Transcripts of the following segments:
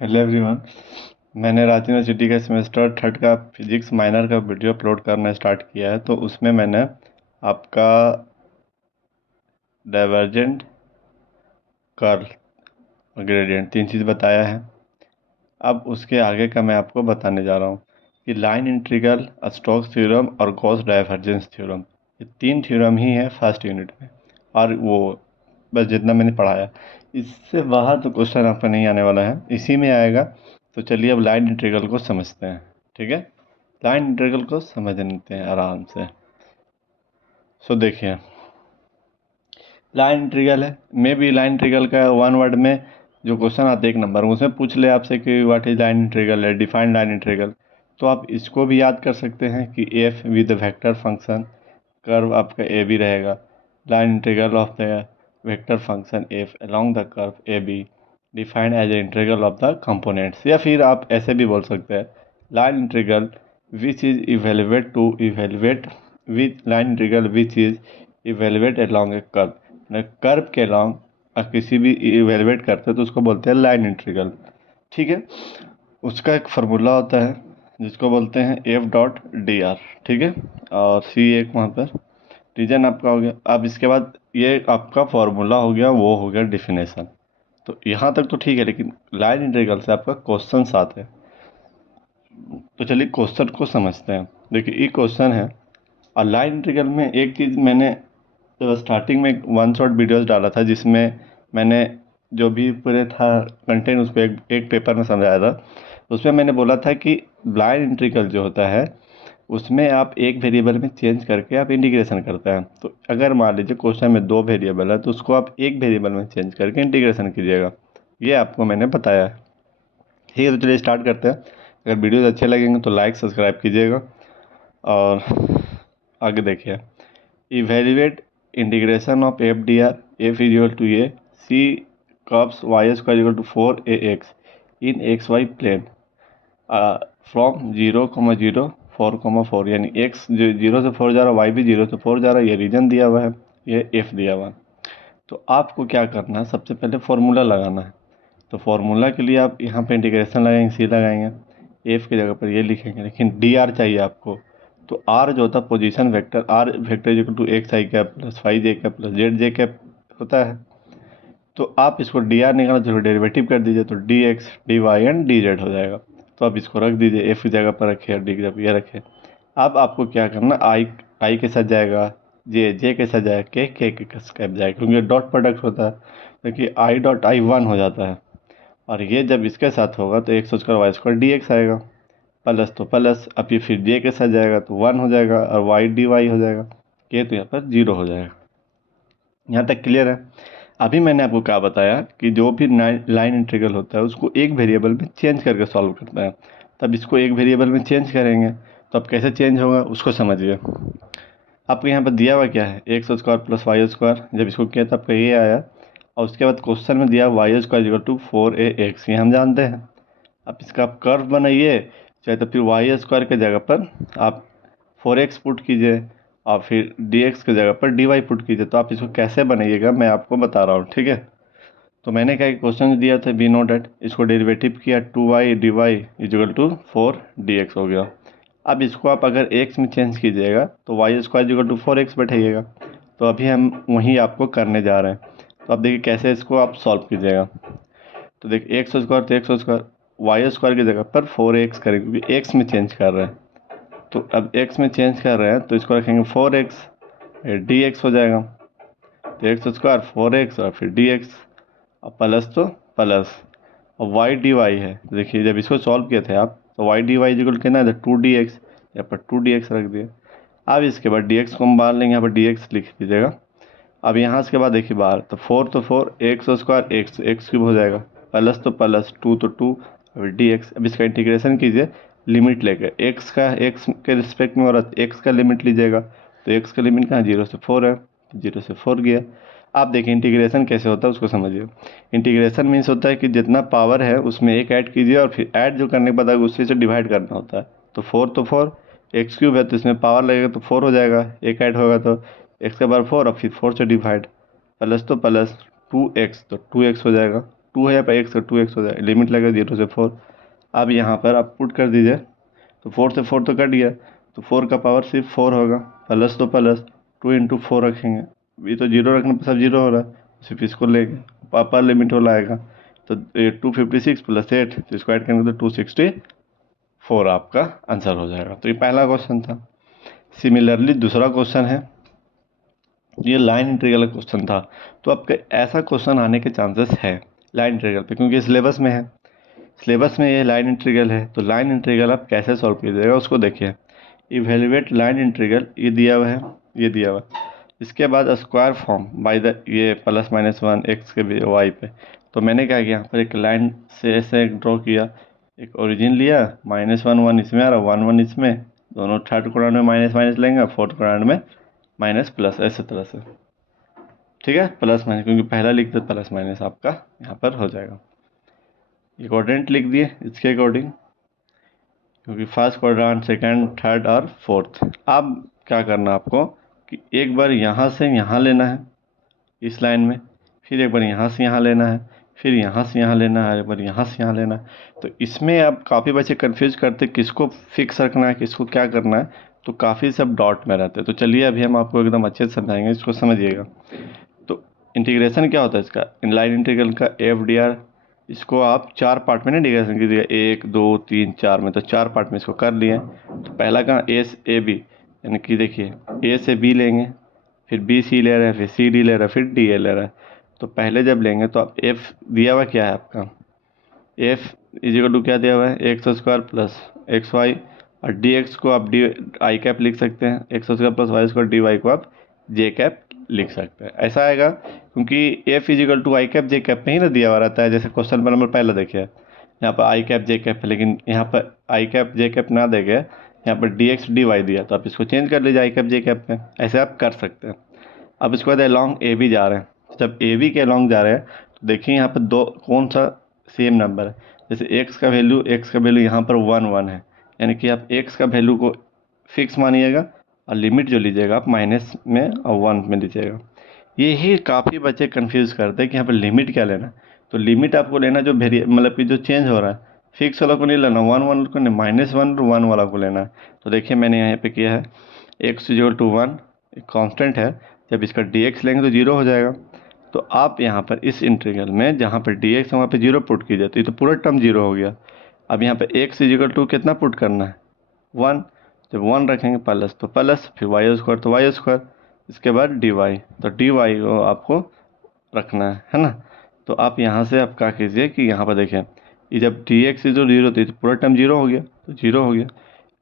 Hello everyone. मैंने Ranchi university का semester third का फिजिक्स माइनर का वीडियो अपलोड करना स्टार्ट किया है। तो उसमें मैंने आपका डाइवर्जेंट, कर्ल और ग्रेडियंट तीन चीज़ बताया है। अब उसके आगे का मैं आपको बताने जा रहा हूँ कि लाइन इंटीग्रल, स्टोक्स थ्योरम और गॉस डाइवर्जेंस थ्योरम, ये तीन थ्योरम ही है फर्स्ट यूनिट में। और वो बस जितना मैंने पढ़ाया, इससे बाहर तो क्वेश्चन आपका नहीं आने वाला है, इसी में आएगा। तो चलिए अब लाइन इंटीग्रल को समझते हैं। ठीक है, लाइन इंटीग्रल को समझ लेते हैं आराम से। सो देखिए, लाइन इंटीग्रल है, मे बी लाइन इंटीग्रल का वन वर्ड में जो क्वेश्चन आता है एक नंबर, उसमें पूछ ले आपसे कि व्हाट इज लाइन इंटीग्रल है, डिफाइंड लाइन इंटीग्रल। तो आप इसको भी याद कर सकते हैं कि F with vector function, curve आपका ए बी रहेगा। Line integral of the vector function F along the curve A B defined as a integral of the components. या फिर आप ऐसे भी बोल सकते हैं, line integral which is evaluate to evaluate with line integral which is evaluate along A curve. Curve के long किसी भी इवेलुएट करते हैं तो उसको बोलते हैं लाइन इंटीग्रल। ठीक है, उसका एक फार्मूला होता है जिसको बोलते हैं एफ डॉट डी आर। ठीक है, और सी एक वहाँ पर रीजन आपका हो गया। अब इसके बाद ये आपका फार्मूला हो गया, वो हो गया डिफिनेशन। तो यहाँ तक तो ठीक है, लेकिन लाइन इंटीग्रल से आपका क्वेश्चन आते हैं। तो चलिए क्वेश्चन को समझते हैं। देखिए ये क्वेश्चन है, और लाइन इंटीग्रल में एक चीज़ मैंने तो स्टार्टिंग में एक वन शॉट वीडियोस डाला था, जिसमें मैंने जो भी पूरे था कंटेंट उसको एक पेपर में समझाया था। उसमें मैंने बोला था कि लाइन इंटीग्रल जो होता है उसमें आप एक वेरिएबल में चेंज करके आप इंटीग्रेशन करते हैं। तो अगर मान लीजिए क्वेश्चन में दो वेरिएबल है तो उसको आप एक वेरिएबल में चेंज करके इंटीग्रेशन कीजिएगा। ये आपको मैंने बताया है। ठीक है, तो चलिए स्टार्ट करते हैं। अगर वीडियोस अच्छे लगेंगे तो लाइक सब्सक्राइब कीजिएगा। और आगे देखिए, evaluate integration of F d r, F is equal to A C cups y square equal to 4ax in x y plane from 0,0 4,4, यानी एक्स जो 0 से 4 जा रहा है, वाई भी 0 से 4 जा रहा है। ये रीजन दिया हुआ है, ये एफ दिया हुआ है। तो आपको क्या करना है, सबसे पहले फार्मूला लगाना है। तो फार्मूला के लिए आप यहाँ पे इंटीग्रेशन लगाएंगे, सी लगाएंगे, एफ की जगह पर ये लिखेंगे, लेकिन डी आर चाहिए आपको। तो आर जो होता है position vector, r vector equal to x i cap plus y j cap plus z j cap होता है। तो आप इसको डी आर निकालना, तो डेरिवेटिव कर दीजिए, तो d x d y and d z हो जाएगा। तो आप इसको रख दीजिए, एफ की जगह पर रखिए और डी की जगह ये रखे। अब आपको क्या करना, आई के साथ जाएगा, जे के साथ जाएगा, के साथ जाएगा, क्योंकि डॉट प्रोडक्ट होता है। देखिए आई डॉट आई वन हो जाता है, और ये जब इसके साथ होगा तो x square y square d x आएगा, प्लस तो प्लस, अब ये फिर जे के साथ जाएगा तो वन हो जाएगा, और वाई डी वाई हो जाएगा, के तो यहाँ पर जीरो हो जाएगा। यहाँ तक क्लियर है। अभी मैंने आपको क्या बताया कि जो भी लाइन इंटीग्रल होता है उसको एक वेरिएबल में चेंज करके सॉल्व करता है। तब इसको एक वेरिएबल में चेंज करेंगे, तो अब कैसे चेंज होगा उसको समझिए। आपको यहाँ पर दिया हुआ क्या है, x square plus y square, जब इसको किया तो आपका ये आया। और उसके बाद क्वेश्चन में दिया Y square equal to 4ax, ये हम जानते हैं। अब इसका आप कर्व बनाइए, चाहे तो फिर वाई स्क्वायर के जगह पर आप 4x पुट कीजिए, और फिर dx की जगह पर dy पुट कीजिए। तो आप इसको कैसे बनाइएगा मैं आपको बता रहा हूँ। ठीक है, तो मैंने क्या क्वेश्चन दिया था, बी नो डेट, इसको डेरिवेटिव किया, 2y dy is equal to 4dx हो गया। अब इसको आप अगर x में चेंज कीजिएगा तो y square equal to 4x बैठाइएगा। तो अभी हम वहीं आपको करने जा रहे हैं। तो अब देखिए कैसे इसको आप सॉल्व कीजिएगा। तो देखिए एक्स स्क्वायर तो एक्स स्क्वायर, वाई स्क्वायर की जगह पर 4x करेंगे क्योंकि x में चेंज कर रहे हैं। तो अब x में चेंज कर रहे हैं तो इसको रखेंगे 4x, डी एक्स हो जाएगा। तो एक्स स्क्वायर 4x और फिर डी एक्स, और प्लस तो प्लस, और वाई डी वाई है। तो देखिए जब इसको सॉल्व किए थे आप तो वाई डी वाई इक्वल कितना है, 2dx, यहाँ पर 2dx रख दिए। अब इसके बाद dx को हम बाहर लेंगे, यहाँ पर dx लिख दीजिएगा। अब यहाँ से बाद देखिए बाहर, तो 4 तो 4, एक्स स्क्वायर एक्स क्यूब हो जाएगा, प्लस तो प्लस, 2 तो 2, अब dx। अब इसका इंटीग्रेशन कीजिए लिमिट लेकर, एक्स का एक्स के रिस्पेक्ट में, और एक्स का लिमिट लीजिएगा। तो एक्स का लिमिट कहाँ, 0 से 4 है, 0 से 4 गया। आप देखिए इंटीग्रेशन कैसे होता है उसको समझिए। इंटीग्रेशन मीन्स होता है कि जितना पावर है उसमें एक ऐड कीजिए, और फिर ऐड जो करने के बाद उसी से डिवाइड करना होता है। तो 4 तो 4, एक्स क्यूब है तो इसमें पावर लगेगा तो 4 हो जाएगा, एक ऐड होगा तो एक्स के बार 4, और फिर 4 से डिवाइड, प्लस तो प्लस, 2x तो 2x हो जाएगा, 2 है यहाँ पर एक्स, 2x हो जाएगा, लिमिट लगेगा 0 से 4। अब यहाँ पर आप पुट कर दीजिए, तो 4 से 4 तो कट गया, तो 4 का पावर सिर्फ 4 होगा, प्लस तो प्लस 2 इंटू 4 रखेंगे, ये तो 0 रखने पर सब 0 हो रहा है, सिर्फ इसको लेंगे, अपर लिमिट हो लाएगा, तो 256 प्लस 8, तो इसको ऐड करेंगे तो 264 आपका आंसर हो जाएगा। तो ये पहला क्वेश्चन था। सिमिलरली दूसरा क्वेश्चन है, ये लाइन इंटीग्रल का क्वेश्चन था। तो आपका ऐसा क्वेश्चन आने के चांसेस है लाइन इंटीग्रल पे, क्योंकि सिलेबस में है, सिलेबस में ये लाइन इंटीग्रल है। तो लाइन इंटीग्रल आप कैसे सॉल्व कीजिएगा उसको देखिए। इवेल्युएट लाइन इंटीग्रल, ये दिया हुआ है, ये दिया हुआ है। इसके बाद स्क्वायर फॉर्म बाय द ये +-1 एक्स के वाई पे। तो मैंने क्या किया, यहाँ पर एक लाइन से ऐसे ड्रॉ किया, एक ओरिजिन लिया, -1 इसमें आ रहा, 1 इसमें, दोनों थर्ड क्वाड्रेंट में माइनस माइनस लेंगे, फोर्थ क्वाड्रेंट में माइनस प्लस, ऐसे तरह से, ठीक है, प्लस माइनस, क्योंकि पहला लिख दे प्लस माइनस आपका यहाँ पर हो जाएगा। ये क्वाड्रेंट लिख दिए इसके अकॉर्डिंग, क्योंकि फर्स्ट क्वाड्रेंट, सेकंड, थर्ड और फोर्थ। अब क्या करना आपको कि एक बार यहाँ से यहाँ लेना है इस लाइन में, फिर एक बार यहाँ से यहाँ लेना है, फिर यहाँ से यहाँ लेना है, एक बार यहाँ से यहाँ लेना है। तो इसमें अब काफ़ी बच्चे कंफ्यूज करते किसको फिक्स रखना है, किसको क्या करना है, तो काफ़ी सब डॉट में रहते हैं। तो चलिए अभी हम आपको एकदम अच्छे से समझाएंगे, इसको समझिएगा। तो इंटीग्रेशन क्या होता है इसका, लाइन इंटीग्रल का FDR, इसको आप 4 पार्ट में ना इंटीग्रेशन कीजिएगा, 1 2 3 4 में, तो 4 पार्ट में इसको कर लिए। तो पहला कहाँ, A से AB, यानी कि देखिए A से B लेंगे, फिर B C ले रहा है, फिर C D ले रहा है, फिर D ले रहा है। तो पहले जब लेंगे तो आप F दिया हुआ क्या है आपका, F इजिकल टू क्या दिया हुआ है, x² प्लस XY, और dx को आप i कैप लिख सकते हैं, x² प्लस y² dy को आप j कैप लिख सकते हैं। ऐसा आएगा क्योंकि f equal to i cap j cap में ही ना दिया हुआ रहता है। जैसे क्वेश्चन नंबर पहले देखिए, यहाँ पर i कैप j कैप है, लेकिन यहाँ पर i कैप j कैप ना देके यहाँ पर dx dy दिया, तो आप इसको चेंज कर लीजिए i कैप j कैप में, ऐसे आप कर सकते हैं। अब इसके बाद अलॉन्ग ए बी जा रहे हैं, जब ए बी के अलॉन्ग जा रहे हैं तो देखिए यहाँ पर दो कौन सा सेम नंबर है। जैसे x का वैल्यू यहाँ पर 1 है, यानी कि आप x का वैल्यू को फिक्स मानिएगा और लिमिट जो लीजिएगा आप माइनस में और 1 में लीजिएगा। यही काफ़ी बच्चे कंफ्यूज करते हैं कि यहाँ पर लिमिट क्या लेना। तो लिमिट आपको लेना जो मतलब कि जो चेंज हो रहा है, फिक्स वाला को नहीं लेना, 1 को नहीं, -1 और 1 वाला को लेना है। तो देखिए मैंने यहाँ पे किया है, x = 1 एक कॉन्स्टेंट है, जब इसका dx लेंगे तो 0 हो जाएगा। तो आप यहाँ पर इस इंटीग्रल में जहाँ पर dx है वहाँ पे 0 पुट कीजिए, तो ये तो पूरा टर्म 0 हो गया। अब यहाँ पे x = कितना पुट करना है, 1, जब 1 रखेंगे प्लस तो प्लस, फिर y² तो y², इसके बाद dy, तो dy को आपको रखना है ना। तो आप यहाँ से आप क्या कीजिए कि यहाँ पर देखें, ये जब dx = 0 तो पूरा टर्म 0 हो गया, तो 0 हो गया।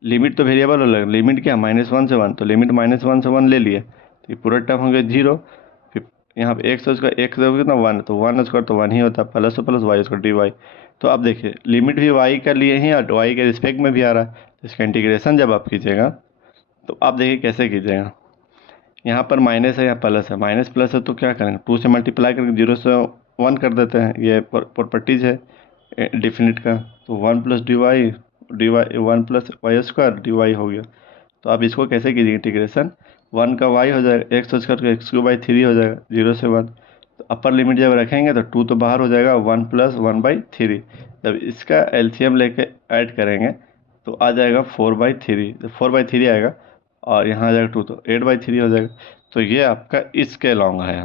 लिमिट तो वेरिएबल अलग, लिमिट क्या, -1 से 1, तो लिमिट -1 से 1 ले लिए, तो ये पूरा टर्म हो गया 0। फिर यहाँ पे x उसका कितना 1, तो 1² तो 1 ही होता है, प्लस तो प्लस y² dy। तो आप देखिए लिमिट भी y का लिए ही और y के रिस्पेक्ट में भी आ रहा है। तो इसका इंटीग्रेशन जब आप कीजिएगा तो आप देखिए कैसे कीजिएगा, यहाँ पर माइनस है, यहाँ प्लस है, माइनस प्लस है तो क्या करेंगे, 2 से मल्टीप्लाई करके 0 से 1 कर देते हैं, ये प्रॉपर्टीज है डिफिनिट का। तो 1 + dy 1 + y² dy हो गया। तो आप इसको कैसे कीजिए इंटीग्रेशन, 1 का y हो जाएगा, x² का x³ 3 हो जाएगा, 0 से 1। तो अपर लिमिट जब रखेंगे तो 2 तो बाहर हो जाएगा, 1 + 1/3। जब इसका एलसीएम लेके ऐड करेंगे तो आ जाएगा 4/3, तो 4/3 आएगा, और यहाँ आ जाएगा 2 तो 8/3 हो जाएगा। तो ये आपका इसके अलॉन्ग है,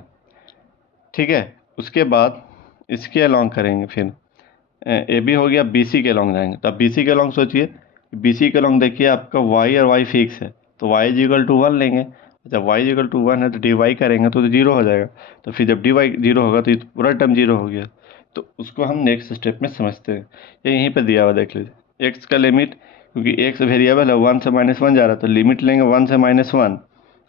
ठीक है। उसके बाद इसके अलॉन्ग करेंगे, फिर ए बी हो गया, बी सी के अलॉन्ग जाएंगे। तो अब बी सी के अलॉन्ग सोचिए, बी सी के अलॉन्ग देखिए आपका y और y फिक्स है, तो y = 1 लेंगे, जब y = 1 है तो dy करेंगे तो 0 हो जाएगा। तो फिर जब dy 0 होगा तो ये पूरा टर्म 0 हो गया। तो उसको हम नेक्स्ट स्टेप में समझते हैं, ये यहीं पर दिया हुआ देख लीजिए, x का लिमिट, क्योंकि x वेरिएबल है, 1 से -1 जा रहा है, तो लिमिट लेंगे 1 से -1,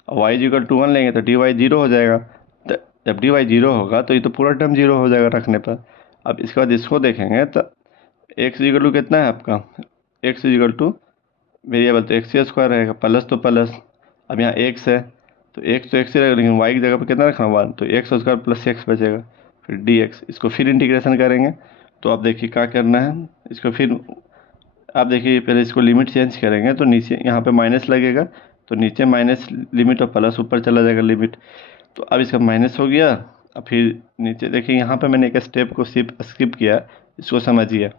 और y = 1 लेंगे तो dy 0 हो जाएगा। तो जब dy 0 होगा तो ये तो पूरा टर्म 0 हो जाएगा रखने पर। अब इसके बाद इसको देखेंगे तो x = कितना है आपका, x = वेरिएबल तो x² रहेगा, प्लस तो प्लस। अब यहाँ x है तो x तो x ही रहेगा, लेकिन y की जगह पर कितना रखना 1, तो x² + x बचेगा, फिर dx। इसको फिर इंटीग्रेशन करेंगे तो आप देखिए क्या करना है, इसको फिर आप देखिए पहले इसको लिमिट चेंज करेंगे तो नीचे यहाँ पे माइनस लगेगा, तो नीचे माइनस लिमिट और प्लस ऊपर चला जाएगा लिमिट। तो अब इसका माइनस हो गया, अब फिर नीचे देखिए, यहाँ पर मैंने एक स्टेप को स्किप किया, इसको समझिए।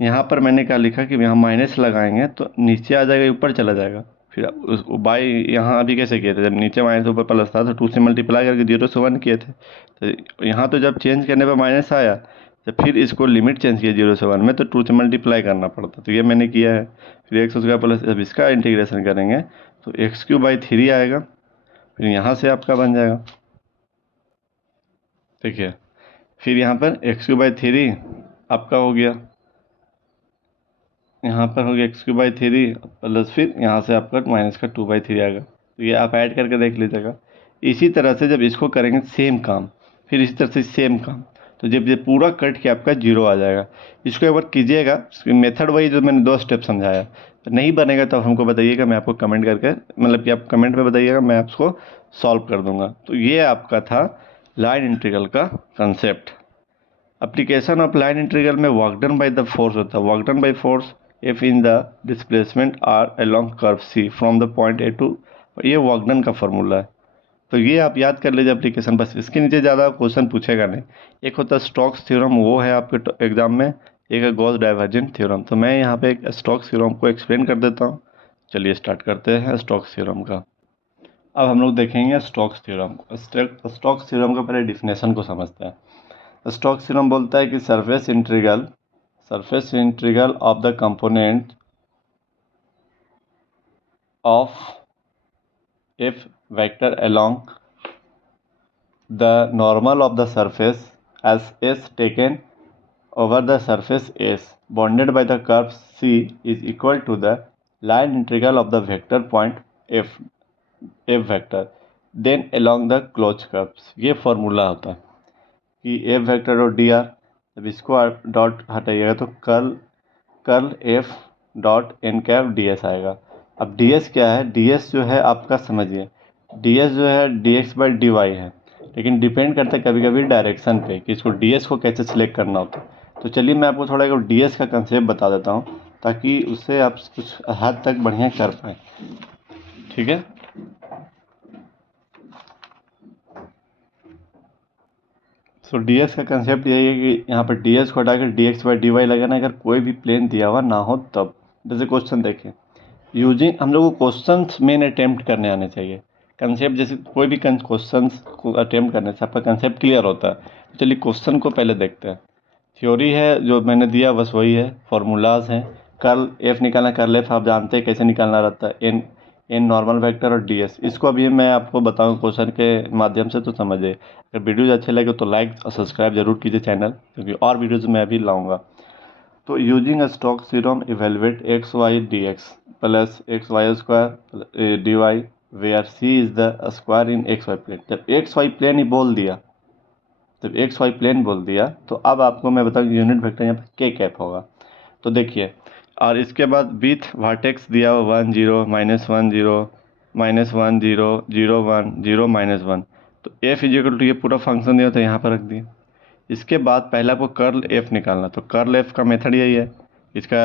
यहाँ पर मैंने क्या लिखा कि यहाँ माइनस लगाएंगे तो नीचे आ जाएगा, ऊपर चला जाएगा। फिर आप उस बाई यहाँ अभी कैसे किए थे, जब नीचे माइनस ऊपर प्लस था तो 2 से मल्टीप्लाई करके 0 से 1 किए थे। तो यहाँ तो जब चेंज करने पर माइनस आया, जब फिर इसको लिमिट चेंज किया 0 से 1 में, तो 2 से मल्टीप्लाई करना पड़ता। तो ये मैंने किया है। फिर एक्स स्क्वायर प्लस, जब इसका इंटीग्रेशन करेंगे तो x³/3 आएगा। फिर यहाँ से आपका बन जाएगा, देखिए। फिर यहाँ पर x³/3 आपका हो गया, यहाँ पर हो गया x³/3 प्लस, फिर यहाँ से आपका माइनस का 2/3 आएगा। तो ये आप ऐड करके देख लीजिएगा। इसी तरह से जब इसको करेंगे सेम काम, फिर इसी तरह से सेम काम, तो जब ये पूरा कट के आपका 0 आ जाएगा। इसको एक बार कीजिएगा, मेथड वही जो मैंने 2 स्टेप समझाया। तो नहीं बनेगा तो हमको बताइएगा, मैं आपको कमेंट करके, मतलब कि आप कमेंट में बताइएगा, मैं आपको सॉल्व कर दूंगा। तो ये आपका था लाइन इंटीग्रल का concept. Application of line integral में work done by the force होता है, work done by force if in the displacement r along curve c from the point a to, ये वर्क डन का formula है। तो ये आप याद कर लीजिए एप्लीकेशन, बस इसके नीचे ज़्यादा क्वेश्चन पूछेगा नहीं। एक होता है स्टोक्स थ्योरम, वो है आपके एग्जाम में। एक है गॉस डाइवर्जेंट थ्योरम। तो मैं यहाँ पे एक स्टोक्स थ्योरम को एक्सप्लेन कर देता हूँ। चलिए स्टार्ट करते हैं स्टोक्स थ्योरम का। अब हम लोग देखेंगे स्टोक्स थ्योरम। स्टोक्स थ्योरम का पहले डिफिनेशन को समझते हैं। स्टोक्स थ्योरम बोलता है कि surface integral of the component of f vector along the normal of the surface as s taken over the surface S bounded by the curve C is equal to the line integral of the vector point f vector then along the closed curves। ये formula होता है कि f vector और dr, जब इसको dot हटाइएगा तो curl f dot n cap d s आएगा। अब डी एस क्या है, डी एस जो है आपका समझिए, डी एस जो है dx/dy है, लेकिन डिपेंड करता है कभी कभी डायरेक्शन पे कि इसको डी एस को कैसे सिलेक्ट करना होता है। तो चलिए मैं आपको थोड़ा डी एस का कंसेप्ट बता देता हूँ, ताकि उससे आप कुछ हद तक बढ़िया कर पाएँ, ठीक है। तो डी एस का कंसेप्ट यही है कि यहाँ पर डी एस को हटाकर dx/dy लगाना, अगर कोई भी प्लेन दिया हुआ ना हो तब। जैसे क्वेश्चन देखें, यूजिंग, हम लोग को क्वेश्चन मेन अटेम्प्ट करने आने चाहिए। कंसेप्ट जैसे कोई भी क्वेश्चन को अटेम्प्ट करने से आपका कंसेप्ट क्लियर होता है। तो चलिए क्वेश्चन को पहले देखते हैं। थ्योरी है जो मैंने दिया, बस वही है, फार्मूलाज हैं। कर्ल एफ निकालना, कर्ल एफ आप जानते हैं कैसे निकालना रहता है, एन नॉर्मल वेक्टर और डी एस। इसको अभी मैं आपको बताऊँ क्वेश्चन के माध्यम से, तो समझिए। अगर वीडियोज अच्छे लगे तो लाइक और सब्सक्राइब जरूर कीजिए चैनल, क्योंकि और वीडियोज़ मैं अभी लाऊंगा। तो using a Stokes theorem evaluate x y d x plus x y square d y where C is the square in x y plane. जब एक्स वाई प्लेन ही बोल दिया, जब एक्स वाई प्लेन बोल दिया, तो अब आपको मैं बताऊँ यूनिट वेक्टर यहाँ पर के कैप होगा। तो देखिए, और इसके बाद विथ वर्टेक्स दिया हुआ 1 0 -1 0 -1 0 0 1 0 -1। तो एफ इज इक्वल टू, ये पूरा फंक्शन दिया तो यहाँ पर रख दिया। इसके बाद पहले आपको कर्ल एफ निकालना, तो कर्ल एफ का मेथड यही है। इसका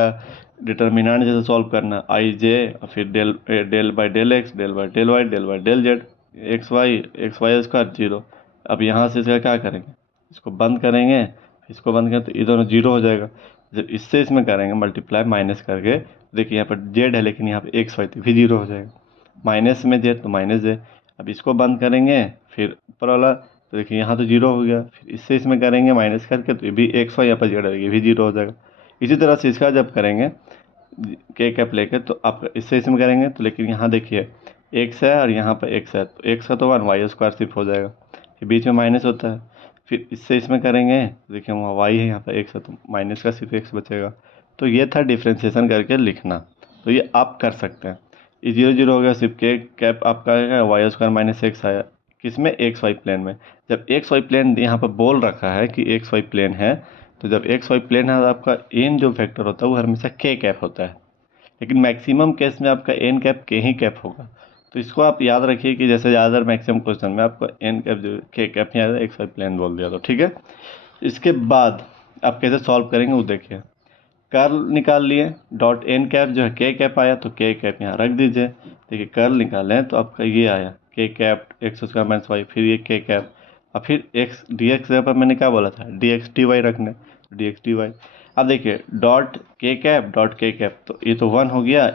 डिटर्मिनेंट जैसे सॉल्व करना, आई जे, फिर del by del x, del by del y, del by del z, x y square 0। अब यहाँ से इसका क्या करेंगे, इसको बंद करेंगे, इसको बंद करें तो ये दोनों 0 हो जाएगा। जब इससे इसमें करेंगे मल्टीप्लाई माइनस करके, देखिए यहाँ पर जेड है लेकिन यहाँ पर एक्स वाई, तो भी 0 हो जाएगा। माइनस में जेड तो माइनस जेड। अब इसको बंद करेंगे, फिर ऊपर वाला, तो देखिए यहाँ तो 0 हो गया। फिर इससे इसमें करेंगे माइनस करके, तो ये भी एक्स वाई, यहाँ पर जेड है, ये भी 0 हो जाएगा। इसी तरह से इसका जब करेंगे के कैप लेकर, तो आप इससे इसमें करेंगे, तो लेकिन यहाँ देखिए एक्स है और यहाँ पर एक्स है, तो एक्स का तो 1 वाई स्क्वायर सिर्फ हो जाएगा, फिर बीच में माइनस होता है। फिर इससे इसमें करेंगे, तो देखिए वहाँ वाई है, यहाँ पर एक्स है, तो माइनस का सिर्फ एक्स बचेगा। तो ये था डिफ्रेंशिएशन करके लिखना। तो ये आप कर सकते हैं। ये 0 0 हो गया, सिर्फ के कैप आपका आएगा वाई स्क्वायर माइनस एक्स आया, किसमें, एक्स वाई प्लेन में। जब एक्स वाई प्लेन यहाँ पर बोल रखा है कि एक्स वाई प्लेन है, तो जब एक्स वाई प्लेन है तो आपका एन जो वेक्टर होता है वो हमेशा के कैप होता है, लेकिन मैक्सिमम केस में आपका एन कैप के ही कैप होगा। तो इसको आप याद रखिए कि जैसे ज़्यादातर मैक्सिमम क्वेश्चन में आपको एन कैप जो के कैप ही आया, एक्स वाई प्लेन बोल दिया, तो ठीक है। इसके बाद आप कैसे सॉल्व करेंगे वो देखिए। कर्ल निकाल लिए, डॉट एन कैप जो है के कैप आया, तो के कैप यहाँ रख दीजिए। देखिए कर्ल निकालें तो आपका ये आया k cap x square minus y, फिर ये के कैप, और फिर एक्स डी एक्स जगह पर मैंने क्या बोला था, डी एक्स डी वाई रखना है, डी एक्स डी वाई। अब देखिए डॉट के कैप, तो ये तो 1 हो गया,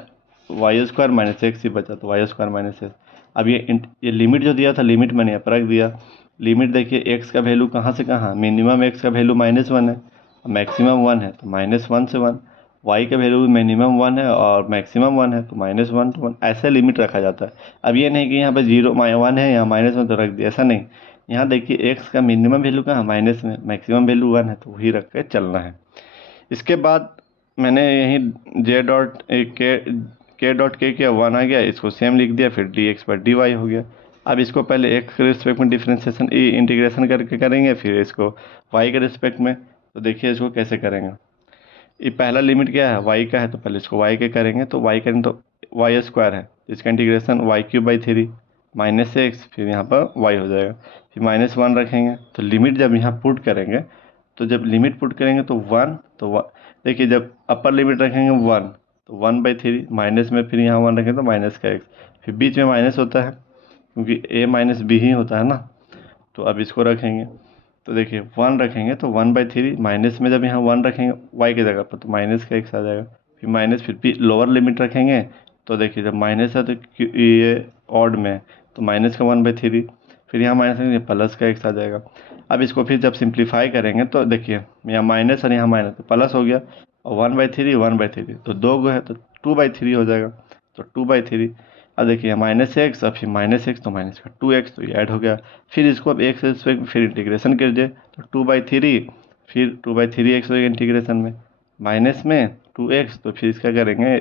वाई स्क्वायर माइनस एक्स ही बचा, तो वाई स्क्वायर माइनस एक्स। अब ये लिमिट जो दिया था, लिमिट मैंने यहाँ पर रख दिया। लिमिट देखिए एक्स का वैल्यू कहाँ से कहाँ, मिनिमम एक्स का वैल्यू -1 है, मैक्सिमम 1 है, तो -1 से 1। वाई का वैल्यू भी मिनिमम 1 है और मैक्सिमम 1 है, तो -1 to 1 ऐसे लिमिट रखा जाता है। अब ये नहीं कि यहाँ पर 0 1 है, यहाँ -1 तो रख दिया, ऐसा नहीं। यहाँ देखिए एक्स का मिनिमम वैल्यू कहाँ, माइनस में, मैक्सिमम वैल्यू 1 है, तो वही रख के चलना है। इसके बाद मैंने यहीं के डॉट के किया, 1 आ गया, इसको सेम लिख दिया, फिर d x by d y हो गया। अब इसको पहले एक्स के रिस्पेक्ट में डिफ्रेंसिएशन इंटीग्रेशन करके करेंगे, फिर इसको वाई के रिस्पेक्ट में। तो देखिए इसको कैसे करेंगे। ये पहला लिमिट क्या है, वाई का है, तो पहले इसको वाई के करेंगे, तो वाई करेंगे तो वाई स्क्वायर है, इसका इंटीग्रेशन y³/3 माइनस एक्स, फिर यहाँ पर वाई हो जाएगा, फिर -1 रखेंगे। तो लिमिट जब यहाँ पुट करेंगे, तो जब लिमिट पुट करेंगे तो 1, देखिए जब अपर लिमिट रखेंगे 1, तो 1/3 माइनस में, फिर यहाँ 1 रखेंगे तो माइनस का एक्स, फिर बीच में माइनस होता है क्योंकि a माइनस बी ही होता है ना। तो अब इसको रखेंगे, तो देखिए 1 रखेंगे तो 1/3 माइनस में, जब यहाँ 1 रखेंगे y की जगह पर, तो माइनस का एक्स आ जाएगा, फिर माइनस, फिर भी लोअर लिमिट रखेंगे। तो देखिए जब माइनस है तो ये ऑड में है, तो माइनस का 1/3, फिर यहाँ माइनस करेंगे प्लस का एक्स आ जाएगा। अब इसको फिर जब सिंप्लीफाई करेंगे तो देखिए यहाँ माइनस और यहाँ माइनस, तो प्लस हो गया, और 1/3 तो 2 गो है, तो 2/3 हो जाएगा, तो 2/3। अब देखिए -x और फिर -x, तो माइनस का 2x, तो ये ऐड हो गया। फिर इसको अब x रिस्पेक्ट फिर इंटीग्रेशन कीजिए, तो 2/3, फिर 2/3x हो गया इंटीग्रेशन में, माइनस में 2x, तो फिर इसका करेंगे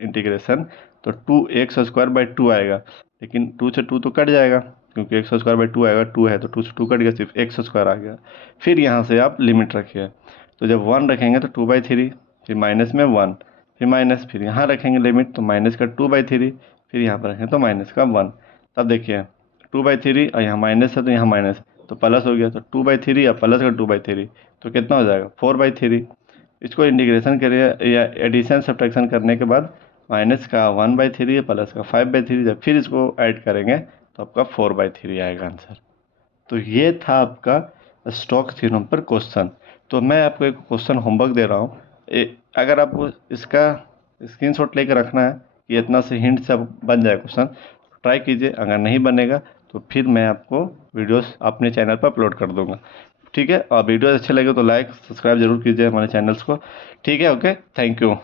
इंटीग्रेशन, तो 2x² 2 आएगा, लेकिन 2 से 2 तो कट जाएगा क्योंकि x² 2 आएगा, 2 है तो 2 से 2 कट गया, सिर्फ x² आ गया। फिर यहाँ से आप लिमिट रखिए, तो जब 1 रखेंगे तो 2/3, फिर माइनस में 1, फिर माइनस, फिर यहाँ रखेंगे लिमिट, तो माइनस का 2/3, फिर यहाँ पर रखें तो माइनस का 1। तब देखिए 2/3 और यहाँ माइनस है तो यहाँ माइनस, तो प्लस हो गया, तो 2/3 या प्लस का 2/3, तो कितना हो जाएगा 4/3। इसको इंटीग्रेशन करिए या एडिशन सब्ट्रैक्शन करने के बाद माइनस का 1/3 प्लस का 5/3, जब फिर इसको ऐड करेंगे तो आपका 4/3 आएगा आंसर। तो ये था आपका स्टोक्स थ्योरम पर क्वेश्चन। तो मैं आपको एक क्वेश्चन होमवर्क दे रहा हूँ, अगर आपको इसका स्क्रीनशॉट लेकर रखना है कि इतना से हिंट से बन जाए क्वेश्चन, ट्राई कीजिए, अगर नहीं बनेगा तो फिर मैं आपको वीडियोस अपने चैनल पर अपलोड कर दूंगा। ठीक है, और वीडियो अच्छे लगे तो लाइक सब्सक्राइब जरूर कीजिए हमारे चैनल्स को। ठीक है, ओके, थैंक यू।